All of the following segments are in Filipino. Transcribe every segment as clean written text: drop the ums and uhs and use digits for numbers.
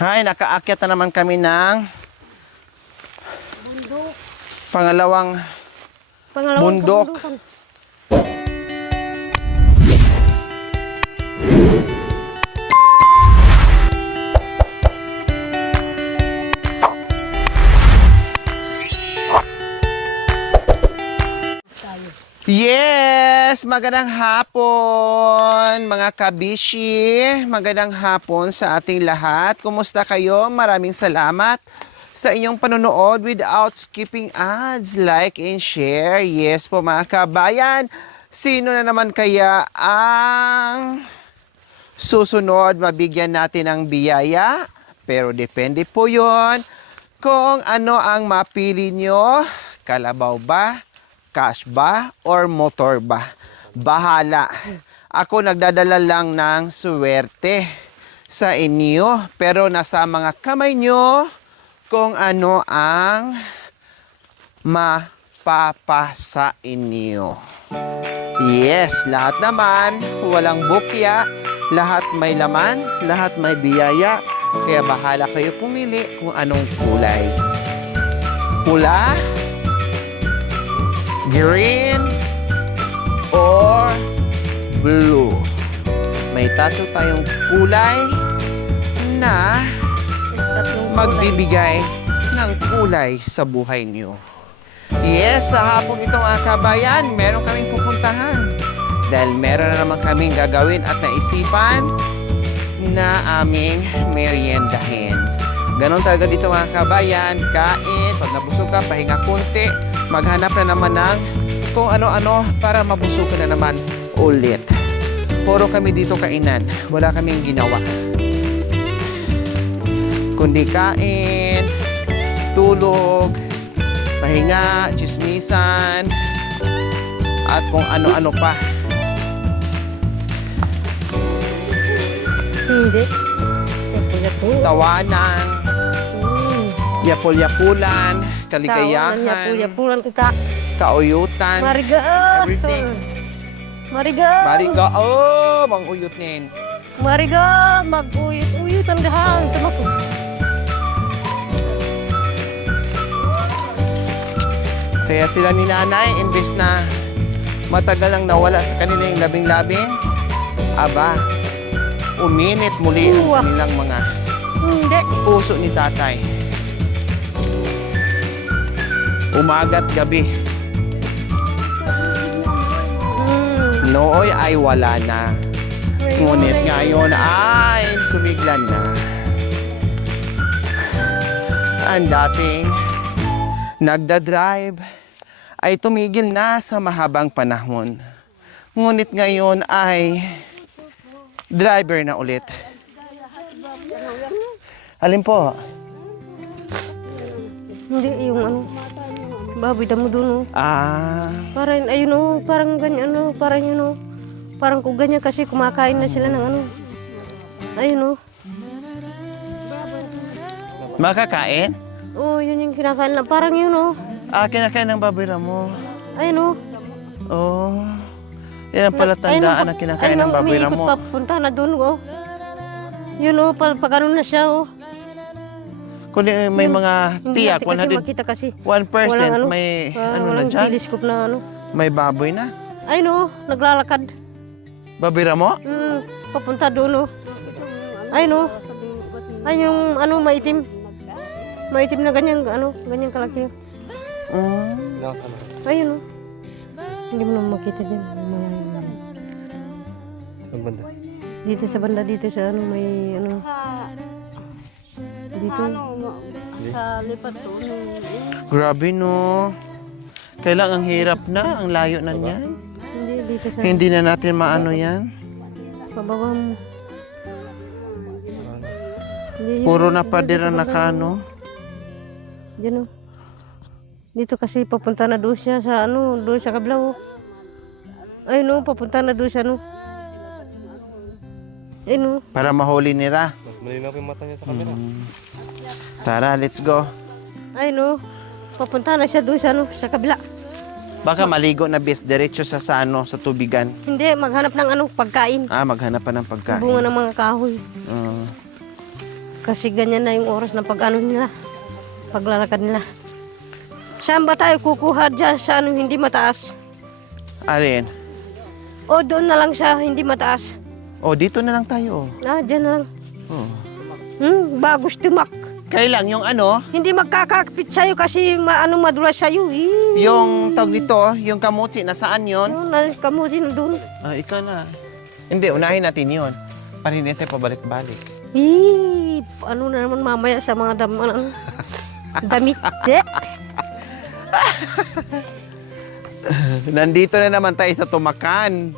Hay, nakaakyat na naman kami ng Bundok. pangalawang bundok. kabundukan. Yes! Magandang hapon, mga kabishi. Magandang hapon sa ating lahat. Kumusta kayo? Maraming salamat sa inyong panonood without skipping ads. Like and share. Yes po, mga kabayan. Sino na naman kaya ang susunod mabigyan natin ng biyaya? Pero depende po yon kung ano ang mapili nyo. Kalabaw ba? Cash ba? Or motor ba? Bahala. Ako nagdadala lang ng swerte sa inyo. Pero nasa mga kamay nyo kung ano ang mapapasa inyo. Yes, lahat naman, walang bukya. Lahat may laman, lahat may biyaya. Kaya bahala kayo pumili kung anong kulay. Pula, green, or blue. May tatlo tayong kulay na magbibigay ng kulay sa buhay niyo. Yes, sa hapong ito mga kabayan, meron kaming pupuntahan. Dahil meron na naman kaming gagawin at naisipan na aming meriendahin. Ganon talaga dito mga kabayan, kain, pag nabusog ka, pahinga konti, maghanap na naman ng kung ano-ano para mabusog ka na naman ulit. Puro kami dito kainan, wala kaming ginawa. Kundi kain, tulog, pahinga, chismisan, at kung ano-ano pa. Hindi. Tawanan, yapul-yapulan, kaligayahan, Yapul-yapulan kita. kauyutan, Mariga. everything. Mariga. Mariga, oh, manguyot nin. Mariga. Mag-uyut-uyutan gahan. Tumakot. Kaya sila ni nanay, imbes na matagal lang nawala sa kanilang labing-labing, aba, uminit muli ang Uwa. kanilang mga Hindi. puso ni tatay. Umaga't gabi, nooy ay wala na. Ngunit ngayon ay sumiglan na. Ang dating nagdadrive ay tumigil na sa mahabang panahon. Ngunit ngayon ay driver na ulit. Alin po? Hindi yung ano. Baboy damo doon. Parang ayun oh, parang ganyan ano, parang yun oh. Parang kung ganyan kasi kumakain na sila ng ano. Ayun oh. Makakain? Oh, yun yung kinakain na. Parang yun oh. Kinakain ng baboy mo. Ayun oh. Oh. Yan ang palatandaan na kinakain ng baboy mo. Umiikot papunta na doon oh. Yun oh, pag ano na siya oh. Kung may Yun, mga Hindi tiyak, natin kasi makita kasi. 1% Walang may ano na walang dyan? telescope na ano. May baboy na. Ayun oh, naglalakad. Baboy mo? Papunta doon oh. Ayun oh. Ayun yung ano maitim. Maitim na ganyan ano, ganyan kalaki. Ayun oh. Hindi mo naman makita dyan. Dito sa banda, dito sa ano, may ano. Dito. Sa lipat doon. Grabe no. Kailangan ang hirap na, ang layo na niyan. Hindi, dito sa Hindi na natin maano yan. pababa mo. Hindi, Puro yun, na dito padira sa na banda. kano. Diyan oh. Dito kasi papunta na doon siya sa ano, doon sa kablaw. Ay no, papunta na doon siya no. Ay no. Para mahuli nila. Mas malinaw yung mata niya sa camera. Tara, let's go. Ay no. Papunta na siya doon sa ano, sa kabila. Baka maligo na bis diretso sa ano, sa tubigan. Hindi, maghanap ng ano, pagkain. Maghanap pa ng pagkain. Bunga ng mga kahoy. Kasi ganyan na yung oras ng pag-ano nila, paglalakad nila. Saan ba tayo kukuha dyan sa ano hindi mataas? Alin? O doon na lang sa hindi mataas? O, dito na lang tayo. Ah, dyan na lang. Oh. Bagos tumak. Kailang yung ano, Hindi magkakapit sa'yo kasi madulas sa'yo. yung tawag dito, yung kamuti, nasaan yon? Kamuti na doon. Ah, ikaw na. Hindi, unahin natin yon. Para hindi tayo pabalik-balik. Ano na naman mamaya sa mga damit. Nandito na naman tayo sa Tumakan.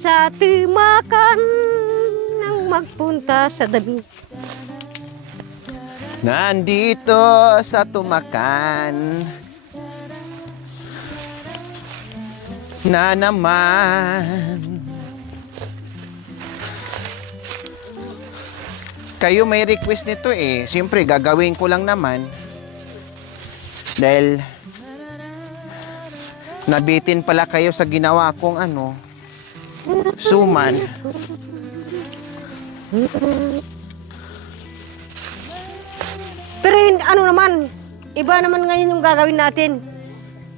Sa timakan nang magpunta sa damit. Nandito sa Tumakan na naman. Kayo may request nito eh. Siyempre, gagawin ko lang naman. Dahil nabitin pala kayo sa ginawa kong ano, suman. Pero ano naman, iba naman ngayon yung gagawin natin.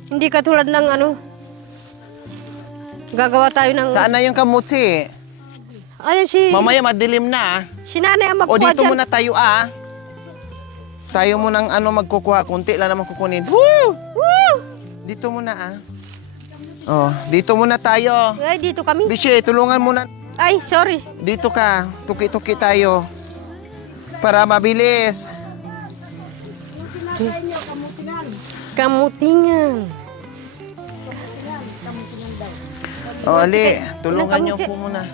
Hindi katulad ng ano, gagawa tayo ng... Saan na yung kamutsi? Ayun Mamaya madilim na. si nanay ang O magkuha dito dyan. muna tayo Tayo munang ano magkukuha. Kunti lang naman kukunin. Woo! Woo! Dito muna Oh, dito muna tayo. Ay, dito kami. Bishi, tulungan muna. Ay, sorry. Dito ka. Tuki-tuki tayo. Para mabilis. Kamutingan. O, Ali. Tulungan niyo po muna.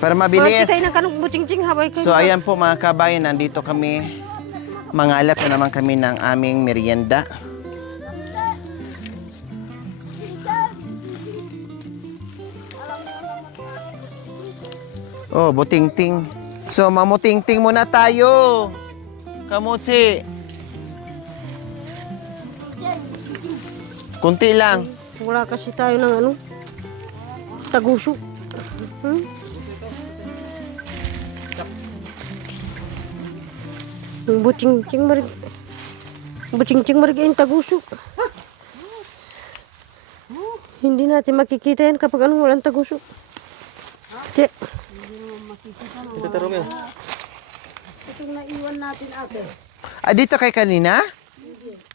Para mabilis. Makikita ng kanong butsing-tsing habay kayo. So, ayan po mga kabayan. Nandito kami. Mangalap na naman kami ng aming merienda. Oh, butingting. So, mamutingting muna tayo. Kamutsi. Kunti lang. Wala kasi tayo ng ano, taguso. Butsing-tsing marig. Butsing-tsing marig yung taguso. Hindi natin makikita yan kapag anong walang taguso. Che. Ito tarong yun. Itong naiwan natin ate. Dito kay kanina?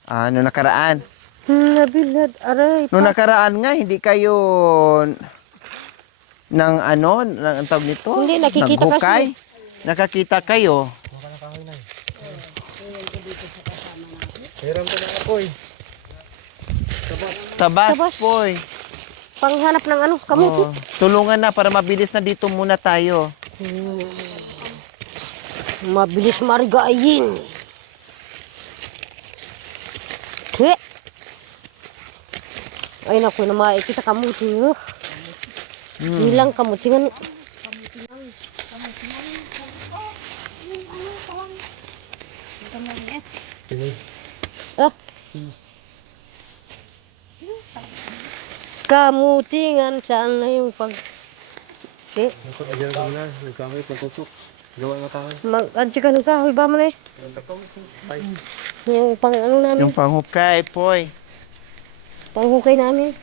No nakaraan. Nabilad, aray. No nakaraan nga, hindi kayo ng ano, ng ang tawag nito? Hindi, nakikita Naghukay? Nakakita kayo. Hiram ko ng apoy. Tabas, Tabas. poy. Panghanap ng ano, kamuti. Oh, tulungan na para mabilis na dito muna tayo. Mabilis marigayin. He. Ay naku, na makikita kamuti. Ilang kamuti nga. Ah. Kamutingan, saan na yung pag... Okay. Ayan mo na. Nagkamay, pagkusok. Gawa na tayo. Mag-adyo ka ng kahoy ba mo na eh? Yung pang ano namin, Yung panghukay, poy. panghukay namin.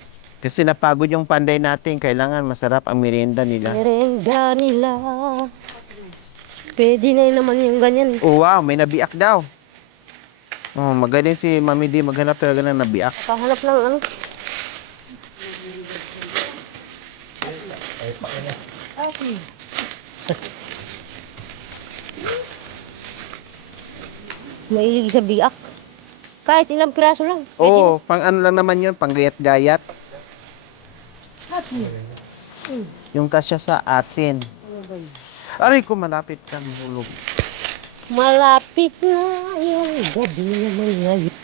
Kasi napagod yung panday natin. Kailangan masarap ang merienda nila. Merenda nila. Pwede na yun naman yung ganyan. Oh, wow. May nabiak daw. Oh, magaling si Mami D. Maghanap talaga ng nabiak. Kahanap lang ano. Mahilig sa biak. Kahit ilang piraso lang. Oo, pang ano lang naman yun. Pang gayat-gayat. Yung kasya sa atin. Aray ko, malapit ka. Mahulog. Malapit na yung gabi naman ngayon.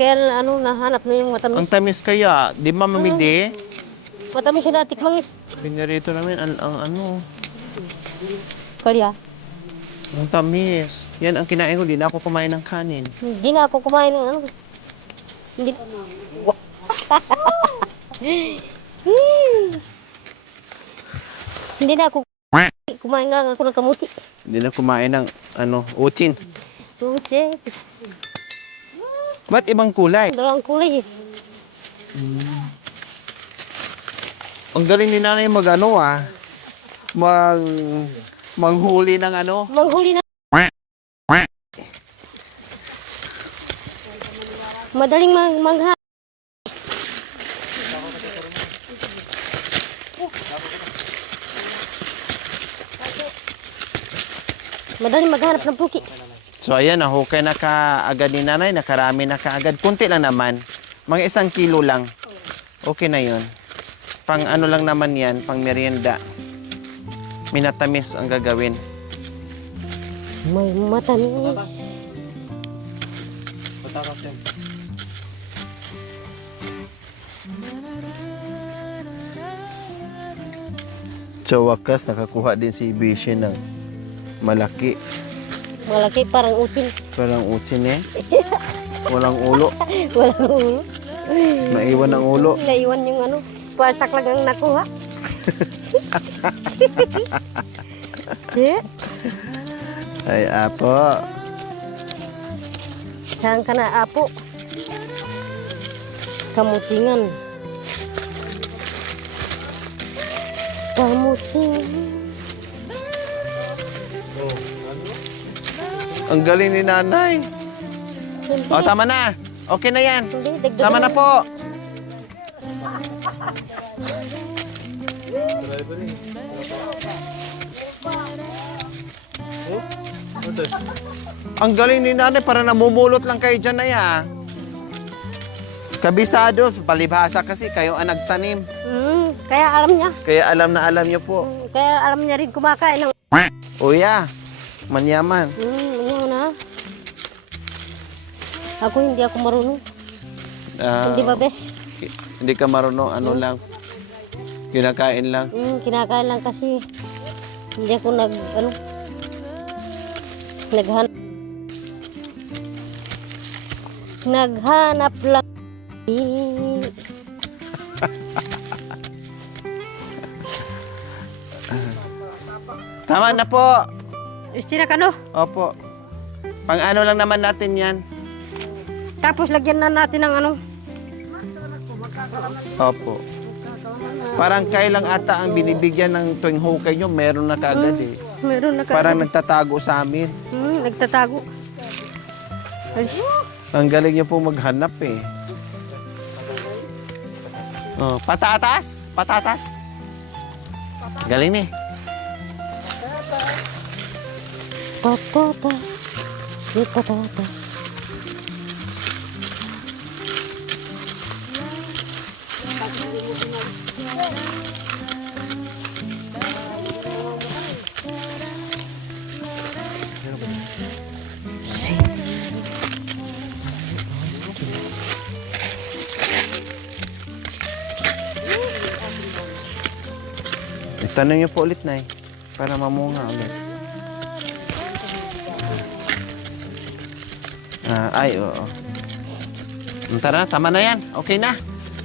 Kaya ano, nahanap na yung Ang matamis. tamis kaya. Di ba, Mami D? Matamis yung natikman eh. Pinarito namin ang ano. Kaya, Ang tamis. Yan ang kinain ko, di na ako kumain ng kanin. Hindi na ako kumain ng ano. Hindi. Hindi na ako kumain lang ako ng kamuti. Hindi na kumain ng utsin. Tuche. Ba't ibang kulay? Dalawang kulay eh. Ang galing ni nanay manghuli ng Manghuli na. Madaling magha. Madaling maghanap ng puki. So ayan, nahukay na kaagad ni nanay, nakarami na kaagad. Kunti lang naman, mga 1 kilo lang. Okay na yun. Pang ano lang naman yan, pang merienda. Minatamis ang gagawin. May matamis. Patakas yan. So wakas, nakakuha din si Bishi ng malaki. Malaki parang usin. Parang utsin eh. Walang ulo. Walang ulo. Naiwan ang ulo. Naiwan yung ano. Partak lang ang nakuha. Yeah. Ay, apo. Saan ka na, apo? Kamutingan. Kamutingan. Ang galing ni nanay. Hindi, O, tama na. Okay na yan. hindi, dagdagan Tama na mo. po. Ang galing ni nanay, para namumulot lang kayo dyan na ya. Kabisado, palibhasa kasi kayo ang nagtanim. Kaya alam niya. Kaya alam na alam niyo po. Kaya alam niya rin kumakain ng... Uya, manyaman. Ano na? Ako hindi ako marunong. Ah, Hindi ba, bes? Hindi ka marunong, ano lang. Kinakain lang. Kinakain lang kasi. Hindi ako naghanap lang. Tama na po. Istina ka no? Opo. Pang ano lang naman natin yan. Tapos lagyan na natin ng ano. Opo. Parang kayo lang ata ang binibigyan ng tuwing hukay nyo, meron na kaagad eh. Meron na Parang nagtatago sa amin. nagtatago. Ay, Ang galing nyo po maghanap eh. Oh, patatas? Patatas? Galing eh. patatas. May patatas. Itanong nyo po ulit, Nay. Para mamunga ulit. Ay, oo. Tara, tama na yan. Okay na.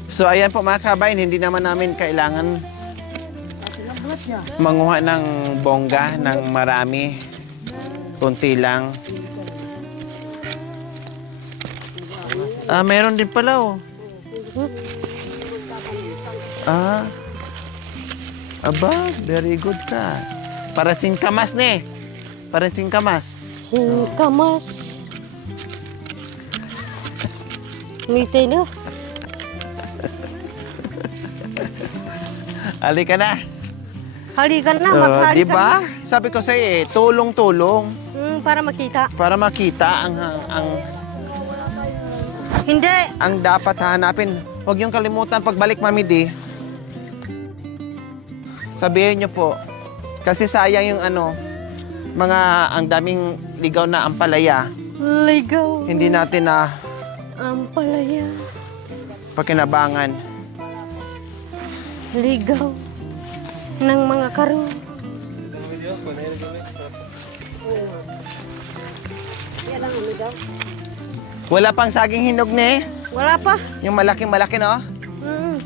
So, ayan po mga kabayan, hindi naman namin kailangan manguha ng bongga, ng marami. Kunti lang. Meron din pala, oh. Aba, very good ka. Para singkamas, ne. Para singkamas. Singkamas. Mitay na. Halika na. Halikan na, maghalikan Di ba? na. Sabi ko sa'yo eh, tulong-tulong Para makita. para makita Hindi. ang dapat hanapin. Huwag niyong kalimutan pagbalik, Mami D. Sabihin niyo po, kasi sayang yung ang daming ligaw na ampalaya. Ligaw. Hindi natin na Ang palaya. pakinabangan. Ligaw. Ng mga karong. Wala pang saging hinog ne? Wala pa. Yung malaking-malaki, no?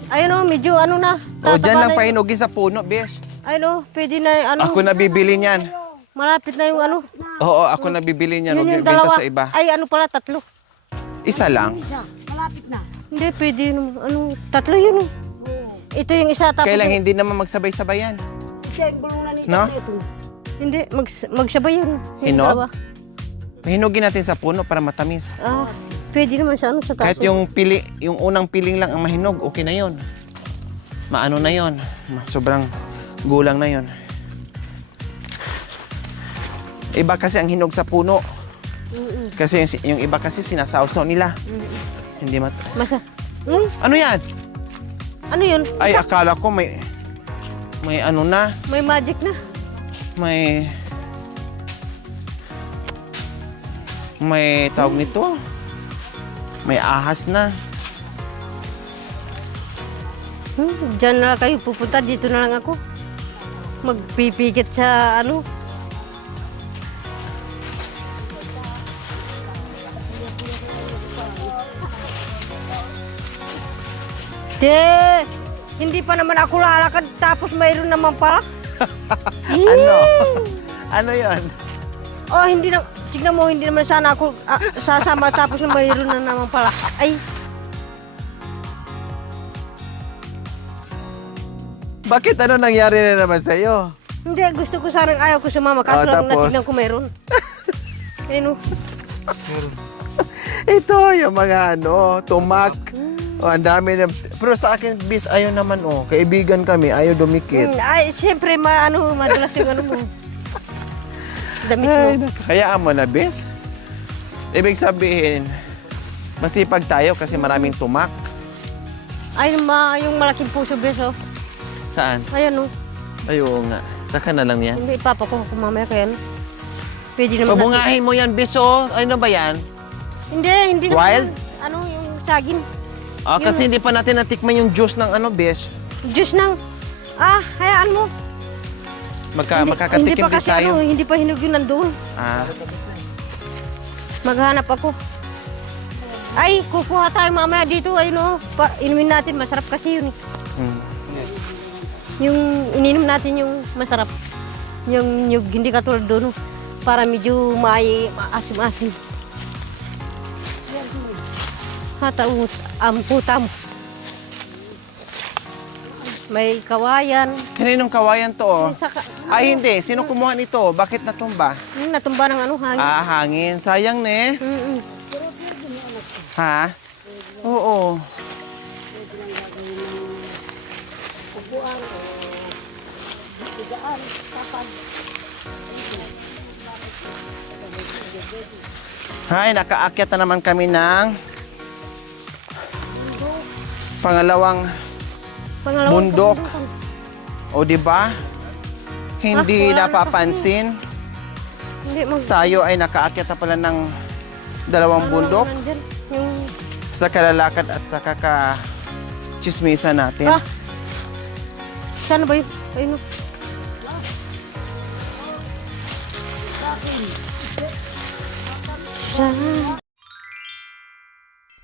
Ayun o, medyo ano na. O, dyan tataba lang na pahinugin sa puno, besh. Ayun o, pwede na ano. Ako na bibili niyan. Malapit na yung ano. Oo, ako na bibili niyan. Yun Huwag yung ibenta dalawa. sa iba. Ay, ano pala, tatlo. Isa lang. Hindi, pwede yung ano, tatlo yun o. Ito yung isa, tapos Kailang yung- hindi naman magsabay-sabay yan. No? Hindi, magsabay yun. Yung Hinog? dalawa. Hinugin natin sa puno para matamis. Ah, pwede naman sa ano, sa taas. Kahit yung unang piling lang ang mahinog, okay na yon. Maano na yon. Sobrang gulang na yon. Iba kasi ang hinog sa puno. Kasi yung iba kasi sinasawsaw nila. Hindi Masa. Ano yan? Ano yun? Ay, akala ko may ano na. May magic na. May tawag nito. May ahas na. Diyan na lang kayo pupunta, dito na lang ako. Magpipikit sa ano. Hindi pa naman ako lalakad tapos mayroon naman pala. Ano? Ano yon? Oh, hindi na, tignan mo, hindi naman sana ako sasama tapos mayroon na naman pala. Ay, Bakit ano nangyari na naman sa'yo? hindi, gusto ko sanang ayaw ko sumama kaso lang tapos? natignan ko mayroon. Ayun o. Ito, yung mga tumak. Oh, ang dami na. Pero sa akin, bis, ayaw naman Kaibigan kami, ayaw dumikit. Ay, siyempre, madalas yung ano mo. Damit mo. Hayaan mo na, bis. Ibig sabihin, masipag tayo kasi maraming tumak. Ay, yung malaking puso, beso. Saan? Ayan o. Ay, oo nga. Saka na lang yan. Hindi, ipapakuha ko mamaya kaya ano. Pwede naman Pabungahin mo yan, bis, Ano ba yan? Hindi Wild? naman. Ano, yung saging. Kasi hindi pa natin natikman yung juice ng bis. Juice ng... hayaan mo. Hindi Makakatikim pa din kasi tayo. hindi pa hinog yun nandun. Maghanap ako. Ay, kukuha tayo mamaya dito. Ayun o, inumin natin. Masarap kasi yun. Yung ininom natin yung masarap. Yung hindi katulad doon. Para medyo maasim-asim. Hataut, amputam. May kawayan. Kaninong kawayan to? Ay, Ano? hindi. Sino kumuha nito? Bakit natumba? Natumba ng hangin. Hangin. Sayang, ne? Mm-mm. Ha? Oo. Hay, nakaakyat na naman kami ng pangalawang bundok. O, di ba? Hindi wala na napapansin. Hindi, Tayo ay nakaakyat na pala ng dalawang bundok nandyan? Yung... sa kalalakad at sa chismisa natin. Saan ba yun? Ayun o.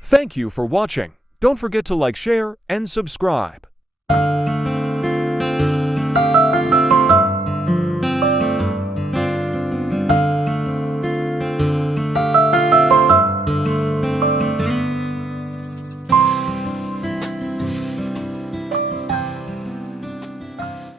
Thank you for watching. Don't forget to like, share, and subscribe.